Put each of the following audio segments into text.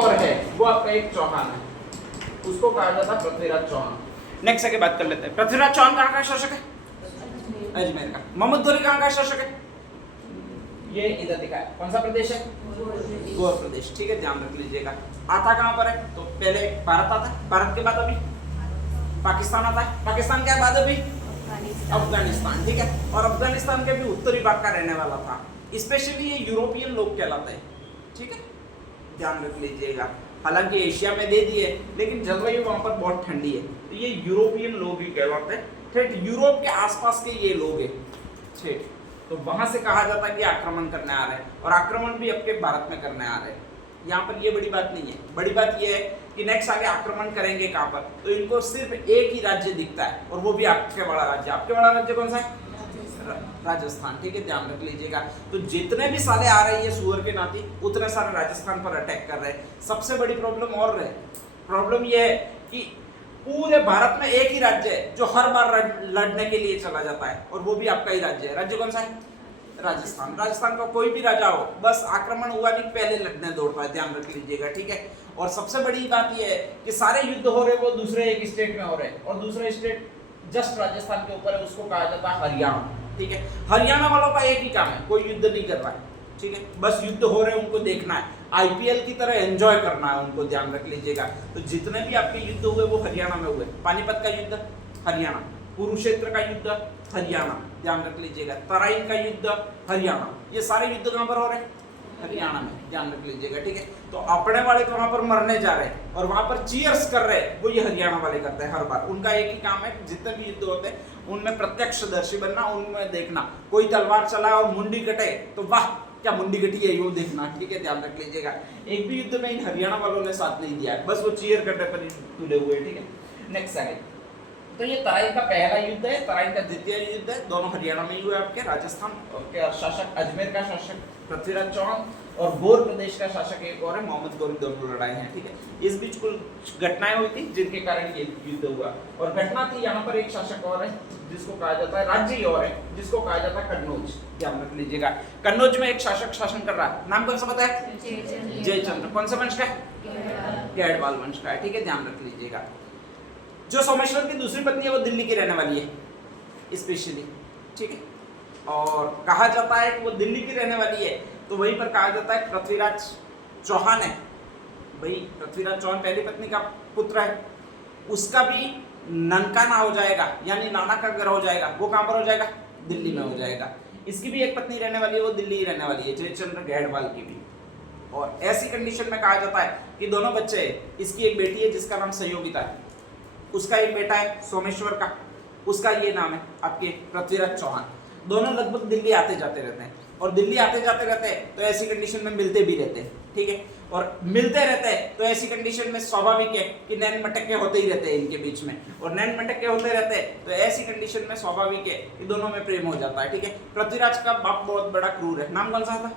और है वो आपका एक चौहान है, उसको कहा जाता है पृथ्वीराज चौहान। नेक्स्ट आगे बात कर लेते हैं। पृथ्वीराज चौहान कहाँ का शासक है? अजमेर का। मोहम्मद गोरी कहाँ का शासक है? ये इधर दिखा है, कौन सा प्रदेश है? गोवा प्रदेश। ठीक है, ध्यान रख लीजिएगा। आता कहाँ पर है? तो पहले भारत आता है, भारत के बाद अभी पाकिस्तान आता है, पाकिस्तान के बाद अभी अफगानिस्तान। ठीक है, और अफगानिस्तान के भी उत्तरी भाग का रहने वाला था। स्पेशली ये यूरोपियन लोग कहलाते हैं। ठीक है, ध्यान रख लीजिएगा। हालांकि एशिया में दे दिए, लेकिन जलवायु वहां पर बहुत ठंडी है, तो ये यूरोपियन लोग ही कहलाते हैं। ठीक, यूरोप के आसपास के ये लोग हैं। ठीक, तो वहां से कहा जाता है कि आक्रमण करने आ रहे हैं, और आक्रमण भी आपके भारत में करने आ रहे हैं। यहाँ पर ये बड़ी बात नहीं है। बड़ी बात ये है कि नेक्स्ट आगे आक्रमण करेंगे कहाँ पर, तो इनको सिर्फ एक ही राज्य दिखता है, और वो भी आपके बड़ा राज्य। आपके बड़ा राज्य कौन सा है? राजस्थान। ठीक है, ध्यान रख लीजिएगा। तो जितने भी साले आ रहे हैं सुअर के नाती, उतने सारे राजस्थान पर अटैक कर रहे हैं। सबसे बड़ी प्रॉब्लम और है, प्रॉब्लम ये है कि पूरे भारत में एक ही राज्य है जो हर बार लड़ने के लिए चला जाता है, और वो भी आपका ही राज्य है। राज्य कौन सा है? राजस्थान। राजस्थान का कोई भी राजा हो, बस आक्रमण हुआ नहीं पहले लड़ने दौड़ता है। ध्यान रख लीजिएगा। ठीक है, और सबसे बड़ी बात यह है कि सारे युद्ध हो रहे वो दूसरे एक स्टेट में हो रहे हैं, और दूसरा स्टेट जस्ट राजस्थान के ऊपर है, उसको कहा जाता है हरियाणा। ठीक है, हरियाणा वालों का एक ही काम है, कोई युद्ध नहीं कर रहा है। ठीक है, बस युद्ध हो रहे हैं उनको देखना है, आईपीएल की तरह एंजॉय करना है उनको। ध्यान रख लीजिएगा। तो जितने भी आपके युद्ध हुए वो हरियाणा में हुए। पानीपत का युद्ध हरियाणा, कुरुक्षेत्र का युद्ध हरियाणा, ध्यान रख लीजिएगा। तराइन का युद्ध हरियाणा, ये सारे युद्ध कहां पर हो रहे हैं? हरियाणा में। ध्यान रख लीजिएगा। ठीक है, तो अपने वाले तो वहां पर मरने जा रहे हैं, और वहां पर चीयर्स कर रहे हैं, वो ये हरियाणा वाले करते हैं हर बार। उनका एक ही काम है, जितने भी युद्ध होते हैं उनमें प्रत्यक्षदर्शी बनना, उनमें देखना। कोई तलवार चलाए और मुंडी कटे तो वाह क्या मुंडी कटी है, वो देखना। ठीक है, ध्यान रख लीजिएगा। एक भी युद्ध में इन हरियाणा वालों ने साथ नहीं दिया, बस वो चीयर करने पर ही तुले हुए। ठीक है, नेक्स्ट आगे। तो ये तराइन का पहला युद्ध है, तराइन का द्वितीय युद्ध है, दोनों हरियाणा में ही हुए आपके। राजस्थान के शासक अजमेर का शासक पृथ्वीराज चौहान, और गोर प्रदेश का शासक एक और है मोहम्मद गोरी, दोनों लड़ाई हैं। ठीक है, इस बीच कुछ घटनाएं हुई थी जिनके कारण ये युद्ध हुआ, और घटना थी यहाँ पर एक शासक और है जिसको कहा जाता है, राज्य और है जिसको कहा जाता है कन्नौज। ध्यान रख लीजिएगा। कन्नौज में एक शासक शासन कर रहा है, नाम कौन सा पता है? जयचंद्र। कौन सा वंश का है? गैडवाल वंश का है। ठीक है, ध्यान रख लीजिएगा। जो सोमेश्वर की दूसरी पत्नी है वो दिल्ली की रहने वाली है स्पेशली। ठीक है, और कहा जाता है कि वो दिल्ली की रहने वाली है, तो वहीं पर कहा जाता है पृथ्वीराज चौहान है भाई। पृथ्वीराज चौहान पहली पत्नी का पुत्र है, उसका भी ननकाना हो जाएगा, यानी नाना का घर हो जाएगा। वो कहां पर हो जाएगा? दिल्ली में हो जाएगा। इसकी भी एक पत्नी रहने वाली है, वो दिल्ली ही रहने वाली है, जयचंद्र गैडवाल की भी। और ऐसी कंडीशन में कहा जाता है कि दोनों बच्चे हैं। इसकी एक बेटी है जिसका नाम संयोगिता है, उसका एक बेटा है सोमेश्वर का, उसका ये नाम है आपके पृथ्वीराज चौहान। दोनों लगभग दिल्ली आते जाते रहते हैं, और दिल्ली आते जाते रहते हैं तो ऐसी कंडीशन में मिलते भी रहते हैं। ठीक है, और मिलते रहते हैं तो ऐसी कंडीशन में स्वाभाविक है कि नैन मटक्के होते ही रहते हैं इनके बीच में, और नैन मटक्के होते रहते हैं तो ऐसी कंडीशन में स्वाभाविक है कि दोनों में प्रेम हो जाता है। ठीक है, पृथ्वीराज का बाप बहुत बड़ा क्रूर है, नाम कौन सा था?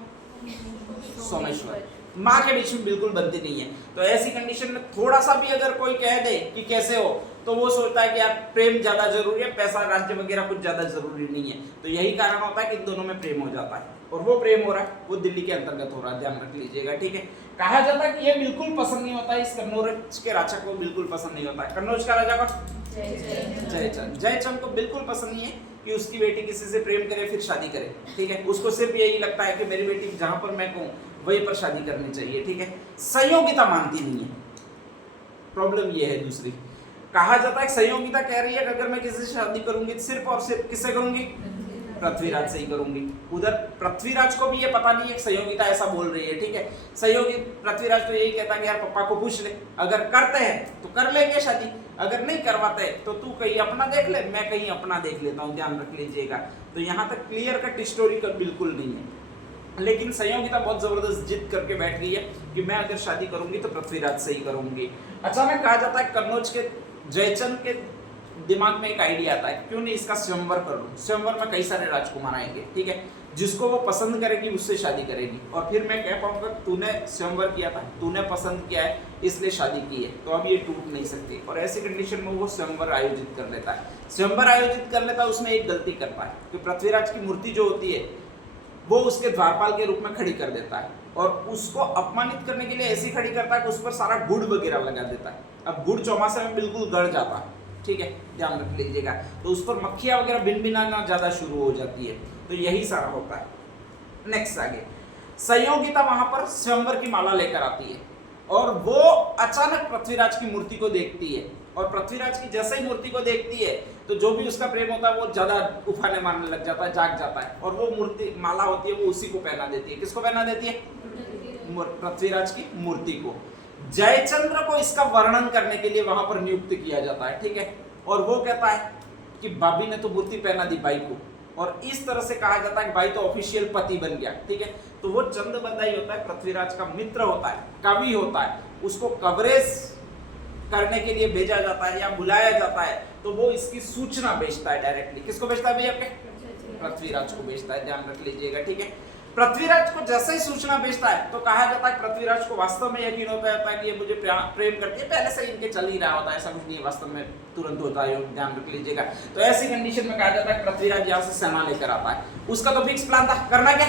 सोमेश्वर। माँ के बीच में बिल्कुल बनती नहीं है, तो ऐसी कंडीशन में थोड़ा सा भी अगर कोई कह दे कि कैसे हो, तो वो सोचता है कि यार प्रेम ज्यादा जरूरी है, पैसा राज्य वगैरह कुछ ज्यादा जरूरी नहीं है। तो यही कारण होता है कि इन दोनों में प्रेम हो जाता है, और वो प्रेम हो रहा है वो दिल्ली के अंतर्गत हो रहा है। ध्यान रख लीजिएगा। ठीक है, कहा जाता है कि ये बिल्कुल पसंद नहीं होता, इस कन्नौज के राजा को बिल्कुल पसंद नहीं होता है। कन्नौज का राजा का जयचंद। जयचंद को बिल्कुल पसंद नहीं है कि उसकी बेटी किसी से प्रेम करे फिर शादी करे। ठीक है, उसको सिर्फ यही लगता है कि मेरी बेटी जहां पर मैं कहूँ वहीं पर शादी करनी चाहिए। ठीक है, संयोगिता मानती नहीं है। प्रॉब्लम ये है दूसरी, कहा जाता है संयोगिता कह रही है कि अगर मैं किसी से शादी करूंगी सिर्फ और सिर्फ किससे करूंगी? पृथ्वीराज से ही करूंगी। उधर पृथ्वीराज को भी ये पता नहीं है संयोगिता ऐसा बोल रही है। ठीक है, संयोगी पृथ्वीराज तो यही कहता है कि यार पापा को पूछ ले, अगर करते हैं तो कर लेंगे शादी, अगर नहीं करवाते तो तू कहीं अपना देख ले, मैं कहीं अपना देख लेता हूँ। ध्यान रख लीजिएगा। तो यहाँ तक क्लियर कट हिस्टोरिकल बिल्कुल नहीं है, लेकिन संयोगिता बहुत जबरदस्त जिद करके बैठ गई है कि मैं अगर शादी करूंगी तो पृथ्वीराज से ही करूंगी। अचानक कहा जाता है कन्नौज के जयचंद के दिमाग में एक आइडिया आता है, क्यों नहीं इसका स्वयंवर कर लूं। स्वयंवर में कई सारे राजकुमार आएंगे। ठीक है, जिसको वो पसंद करेगी उससे शादी करेगी, और फिर मैं कह पाऊंगा तूने स्वयंवर किया था, तूने पसंद किया है इसलिए शादी की है, तो अब ये टूट नहीं सकती। और ऐसी कंडीशन में वो स्वयंवर आयोजित कर लेता है। स्वयंवर आयोजित कर लेता है, उसमें एक गलती करता है कि पृथ्वीराज की मूर्ति जो होती है वो उसके द्वारपाल के रूप में खड़ी कर देता है और उसको अपमानित करने के लिए ऐसी खड़ी करता है कि उस पर सारा गुड़ वगैरह लगा देता है। अब गुड़ चौमासे में बिल्कुल गड़ जाता है, ठीक है, ध्यान रख लीजिएगा। तो उस पर मक्खियां वगैरह भिनभिनाना ज्यादा शुरू हो जाती है। तो यही सारा होता है। नेक्स्ट आगे, संयोगिता वहां पर स्वयंवर की माला लेकर आती है और वो अचानक पृथ्वीराज की मूर्ति को देखती है और पृथ्वीराज की जैसे ही मूर्ति को देखती है तो जो भी उसका प्रेम होता है वो ज्यादा उफाने मारने लग जाता है, जाग जाता है और वो मूर्ति माला होती है वो उसी को पहना देती है। किसको पहना देती है? पृथ्वीराज की मूर्ति को। जयचंद्र को इसका वर्णन करने के लिए वहां पर नियुक्त किया जाता है, ठीक है। और वो कहता है कि भाभी ने तो मूर्ति पहना दी भाई को, और इस तरह से कहा जाता है कि भाई तो ऑफिशियल पति बन गया, ठीक है। तो वो चंद बंदाई होता है, पृथ्वीराज का मित्र होता है, कवि होता है, उसको कवरेज करने के लिए भेजा जाता है या बुलाया जाता है। तो वो इसकी सूचना भेजता है डायरेक्टली। किसको भेजता है भैया? आपके पृथ्वीराज को भेजता है, ध्यान रख लीजिएगा, ठीक है। पृथ्वीराज को जैसे ही सूचना भेजता है तो कहा जाता है पृथ्वीराज को वास्तव में यकीन होता है कि ये मुझे प्रेम करती है, पहले से इनके चल ही रहा होता है, ऐसा कुछ नहीं है, वास्तव में तुरंत होता है, ध्यान रख लीजिएगा। तो ऐसी कंडीशन में कहा जाता है पृथ्वीराज यहाँ से सेना लेकर आता है। उसका तो फिक्स प्लान था, करना क्या?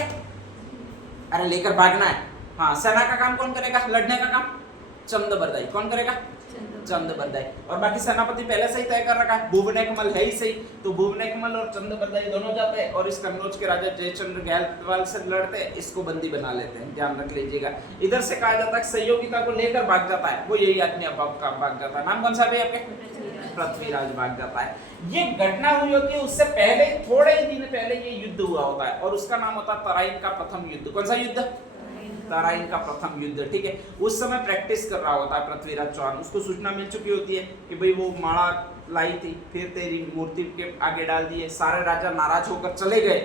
अरे लेकर भागना है। हाँ, सेना का काम कौन करेगा? लड़ने का काम चंदबरदाई। कौन करेगा? चंदबरदाई। और बाकी सेनापति पहले से ही तय कर रखा है, भुवनेकमल है ही सही। तो भुवनेकमल और चंदबरदाई दोनों जाते हैं और इस कन्नौज के राजा जयचंद्र गैलवाल से लड़ते हैं, इसको बंदी बना लेते हैं, ध्यान रख लीजिएगा। इधर से कहा जाता है सहयोगिता को लेकर भाग जाता है, वो यही आदमी अब भाग जाता है। नाम कौन सा है आपके? पृथ्वीराज भाग जाता है। ये घटना हुई होती है, उससे पहले थोड़े ही दिन पहले ये युद्ध हुआ होता है और उसका नाम होता है तराइन का प्रथम युद्ध। कौन सा युद्ध? तराइन का प्रथम युद्ध, ठीक है। उस समय प्रैक्टिस कर रहा होता है पृथ्वीराज चौहान। उसको सूचना मिल चुकी होती है कि भाई वो माला लाई थी, फिर तेरी मूर्ति के आगे डाल दिए। सारे राजा नाराज होकर चले गए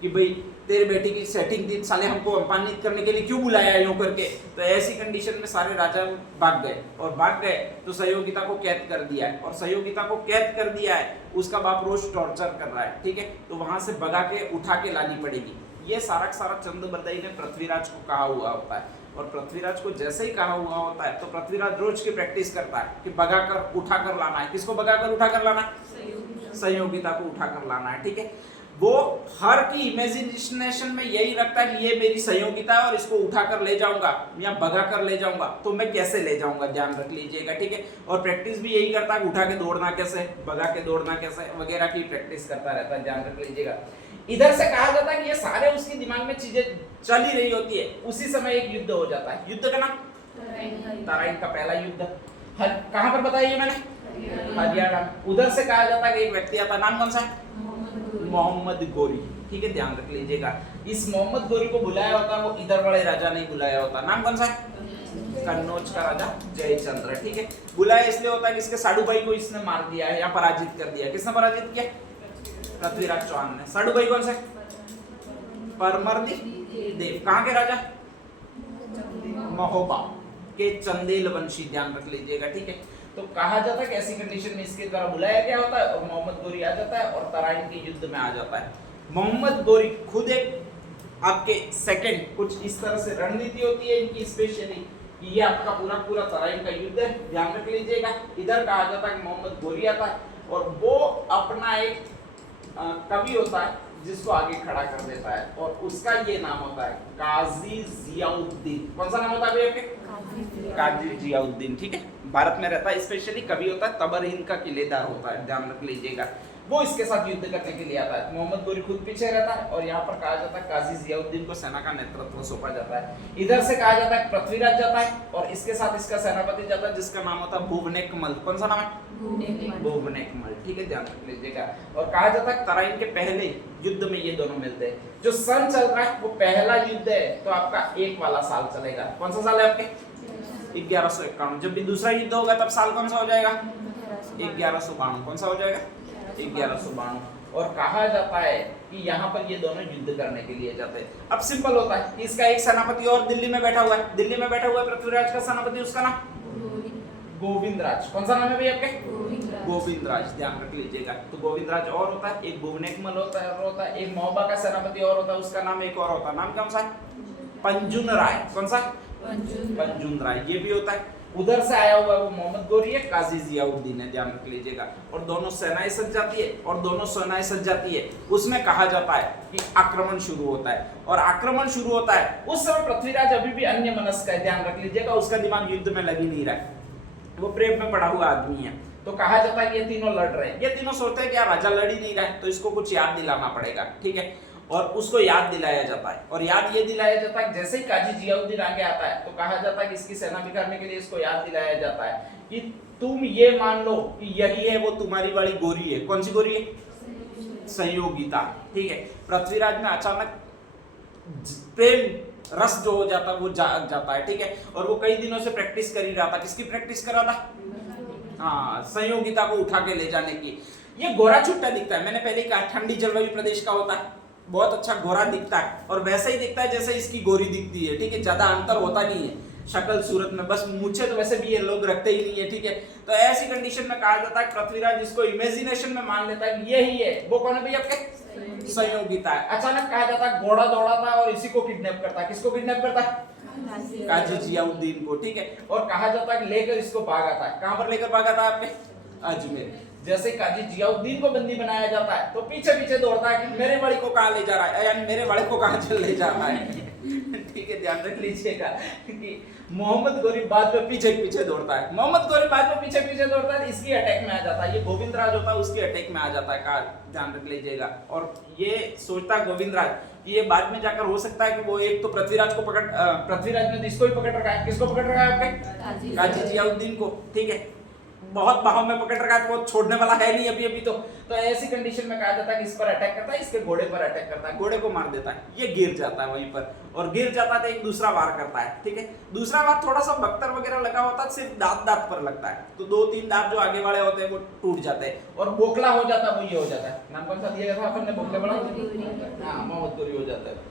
कि भाई तेरे बेटी की सेटिंग थी, साले हमको अपमानित करने के लिए क्यों बुलाया यूं करके। तो ऐसी कंडीशन में सारे राजा भाग गए और भाग गए तो सहयोगिता को कैद कर दिया है। और सहयोगिता को कैद कर दिया है, उसका बाप रोज टॉर्चर कर रहा है, ठीक है। तो वहां से भगा के उठा के लानी पड़ेगी। ये सारा चंदबरदाई ने पृथ्वीराज को कहा हुआ होता है और पृथ्वीराज को जैसे ही कहा हुआ होता है तो पृथ्वीराज रोज की प्रैक्टिस करता है कि भगाकर उठाकर लाना है। किसको भगाकर उठाकर लाना है? सहयोगिता को उठाकर लाना है, ठीक है। वो हर की इमेजिनेशन में यही रखता है कि ये मेरी सहयोगिता है और इसको उठाकर ले जाऊंगा या भगाकर ले जाऊंगा, तो मैं कैसे ले जाऊंगा, ध्यान रख लीजिएगा, ठीक है। और प्रैक्टिस भी यही करता है, उठा के दौड़ना कैसे, भगा के दौड़ना कैसे वगैरह की प्रैक्टिस करता रहता है, ध्यान रख लीजिएगा। इधर से कहा जाता है कि ये सारे उसके दिमाग में चीजें चल ही रही होती है, उसी समय एक युद्ध हो जाता है। युद्ध का नाम तराइन का पहला युद्ध। कहां पर बताइए मैंने? हरियाणा। उधर से कहा जाता है कि एक व्यक्ति आता है, नाम कौन सा है? मोहम्मद गोरी, ठीक है, ध्यान रख लीजिएगा। इस मोहम्मद गोरी को बुलाया होता है, वो इधर वाले राजा नहीं बुलाया होता। नाम कौन सा है? कन्नौज का राजा जयचंद्र, ठीक है। बुलाया इसलिए होता है कि इसके साडू भाई को इसने मार दिया है या पराजित कर दिया। किसने पराजित किया? पृथ्वीराज चौहान ने। साडू भाई कौन से? परमर्दी देव। कहां के राजा? महोबा के चंदेल वंशी, ध्यान रख लीजिएगा, ठीक है। तो कहा जाता है कि ऐसी कंडीशन में इसके द्वारा बुलाया गया होता है और मोहम्मद गोरी आ जाता है और तराइन के युद्ध में आ जाता है। मोहम्मद गोरी खुद एक आपके सेकंड कुछ इस तरह से रणनीति होती है इनकी स्पेशली, ये आपका पूरा तराइन का युद्ध है, ध्यान रख लीजिएगा। इधर कहा जाता है कि मोहम्मद गोरी आता है और वो अपना एक कवि होता है जिसको आगे खड़ा कर देता है और उसका ये नाम होता है काजी जियाउद्दीन। कौन सा नाम होता है आपके? काजी जियाउद्दीन, ठीक है। भारत में रहता है, स्पेशली कवि होता है, तबर हिंद का किलेदार होता है, ध्यान रख लीजिएगा। वो इसके साथ युद्ध करने के लिए आता है। मोहम्मद गोरी खुद पीछे रहता है और यहाँ पर कहा जाता है काजी जियाउद्दीन को सेना का नेतृत्व सौंपा जाता है। इधर से कहा जाता है पृथ्वीराज जाता है और इसके साथ इसका सेनापति जाता है जिसका नाम होता है भुवनेकमल। कौन सा नाम है? भुवनेकमल, ठीक है, ध्यान रख लीजिएगा। और कहा जाता है तराइन के पहले युद्ध में ये दोनों मिलते हैं। जो सन चल रहा है वो पहला युद्ध है, तो आपका एक वाला साल चलेगा। कौन सा साल है आपके? 1151। जब भी दूसरा युद्ध होगा तब साल कौन सा हो जाएगा? 1192। कौन सा हो जाएगा? 1192। और कहा जाता है कि यहाँ पर ये दोनों युद्ध करने के लिए जाते हैं। अब सिंपल होता है कि इसका एक सेनापति और दिल्ली में बैठा हुआ है, दिल्ली में बैठा हुआ है पृथ्वीराज का सेनापति, उसका नाम गोविंदराज। कौन सा नाम है भैया आपके? गोविंदराज, ध्यान रख लीजिएगा। तो गोविंदराज और होता है, एक भुवनेकमल होता है और होता है एक महोबा का सेनापति और होता है, उसका नाम एक और होता है। नाम कौन सा है? पंजुन राय। कौन सा? पंजुन राय, ये भी होता है। उधर से आया हुआ है वो मोहम्मद गोरी है, काजी जियाउद्दीन है, ध्यान रख लीजिएगा। और दोनों सेनाएं सज जाती है और दोनों सेनाएं सज जाती है, उसमें कहा जाता है कि आक्रमण शुरू होता है। और आक्रमण शुरू होता है उस समय पृथ्वीराज अभी भी अन्य मनस्क है, ध्यान रख लीजिएगा, उसका दिमाग युद्ध में लग ही नहीं रहा है, वो प्रेम में पड़ा हुआ आदमी है। तो कहा जाता है कि ये तीनों लड़ रहे हैं, ये तीनों सोचते हैं कि यार राजा लड़ ही नहीं रहा है, तो इसको कुछ याद दिलाना पड़ेगा, ठीक है। और उसको याद दिलाया जाता है, और याद ये दिलाया जाता है जैसे ही काजी जियाउद्दीन आगे आता है तो कहा जाता है कि इसकी सेना बिगाड़ने के लिए इसको याद दिलाया जाता है कि तुम ये मान लो कि यही है वो तुम्हारी वाली गोरी है। कौन सी गोरी है? संयोगिता, ठीक है। पृथ्वीराज में अचानक प्रेम रस जो हो जाता है वो जाग जाता है, ठीक है। और वो कई दिनों से प्रैक्टिस कर ही रहा था, किसकी प्रैक्टिस कर रहा था? हाँ, संयोगिता को उठा के ले जाने की। ये गोरा छुट्टा दिखता है, मैंने पहले कहा ठंडी जलवायु प्रदेश का होता है, बहुत अच्छा गोरा दिखता है, और वैसे ही दिखता है जैसे इसकी गोरी दिखती है, ठीक है। ज्यादा अंतर होता नहीं है शक्ल सूरत में, बस मूछें तो वैसे भी ये लोग रखते ही नहीं है, ठीक है। तो ऐसी कंडीशन में कहा जाता है पृथ्वीराज जिसको इमेजिनेशन में मान लेता है यही है, वो कौन है भैया आपके? संयोगिता है। अचानक कहा जाता है घोड़ा दौड़ाता है और इसी को किडनैप करता है। किसको किडनैप करता है? काजी जियाउद्दीन को, ठीक है। और कहा जाता है लेकर इसको भागा था। कहां पर लेकर भागा था? आपके अजमेर। जैसे काजी जियाउद्दीन को बंदी बनाया जाता है तो पीछे पीछे दौड़ता है कि मेरे बड़े को कहां ले जा रहा है, यानी मेरे बड़े को कहां चल ले जा रहा है ठीक है, ध्यान रख लीजिएगा कि मोहम्मद गोरी बाद में पीछे पीछे दौड़ता है, मोहम्मद गोरी बाद में पीछे पीछे दौड़ता है, इसकी अटैक में आ जाता है। ये गोविंदराज होता है उसकी अटैक में आ जाता है, का ध्यान रख लीजिएगा। और ये सोचता है गोविंदराज कि ये बाद में जाकर हो सकता है कि वो एक तो पृथ्वीराज को पकड़, पृथ्वीराज ने इसको ही पकड़ रखा है। किसको पकड़ रखा है? आपके काजी जियाउद्दीन को, ठीक है। बहुत बाहों में पकड़ रखा है तो वो छोड़ने वाला है नहीं अभी तो ऐसी कंडीशन में कहा जाता है कि इस पर अटैक करता है, इसके घोड़े पर अटैक करता है, घोड़े को मार देता है, ये गिर जाता है वहीं पर। और गिर जाता है तो एक दूसरा वार करता है, ठीक है। दूसरा वार थोड़ा सा बख्तर वगैरह लगा होता है, सिर्फ दांत पर लगता है, तो 2-3 दांत जो आगे वाले होते हैं वो टूट जाते हैं और बोखला हो जाता है, वो ये हो जाता है। नाम कौन सा दिया था अपन ने बोखले वाला? हाँ, मोहम्मद गोरी हो जाता है,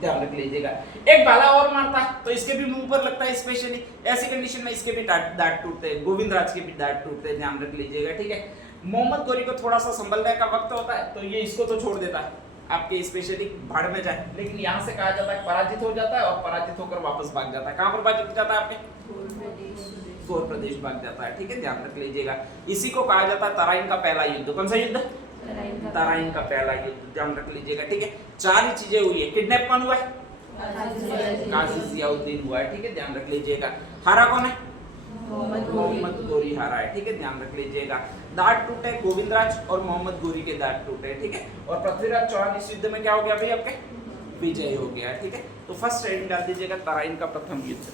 ध्यान रख लीजिएगा। एक भाला और मारता है तो इसके भी मुंह पर लगता है स्पेशली, ऐसी कंडीशन में इसके भी दांत टूटते हैं, गोविंदराज के भी दांत टूटते हैं, ध्यान रख लीजिएगा, ठीक है। मोहम्मद गोरी को थोड़ा सा संभलने का वक्त होता है तो ये इसको तो छोड़ देता है, आपके स्पेशली भाड़ में जाए, लेकिन यहाँ से कहा जाता है पराजित हो जाता है और पराजित होकर वापस भाग जाता है। कहाँ पर भाग जाता है? आपके गौर प्रदेश भाग जाता है, ठीक है, ध्यान रख लीजिएगा। इसी को कहा जाता है तराइन का पहला युद्ध। कौन सा युद्ध? तराइन का पहला युद्ध, ध्यान रख लीजिएगा, ठीक है। 4 ही चीजें हुई है। किडनैप कौन हुआ है? काजी जियाउद्दीन हुआ है, ठीक है, ध्यान रख लीजिएगा। हारा कौन है? मोहम्मद गोरी हारा है, ठीक है, ध्यान रख लीजिएगा। दांत टूटे गोविंदराज और मोहम्मद गोरी के दांत टूटे, ठीक है। और पृथ्वीराज चौहान इस युद्ध में क्या हो गया भाई? आपके विजय हो गया, ठीक है। तो फर्स्ट हेडिंग डाल दीजिएगा तराइन का प्रथम युद्ध।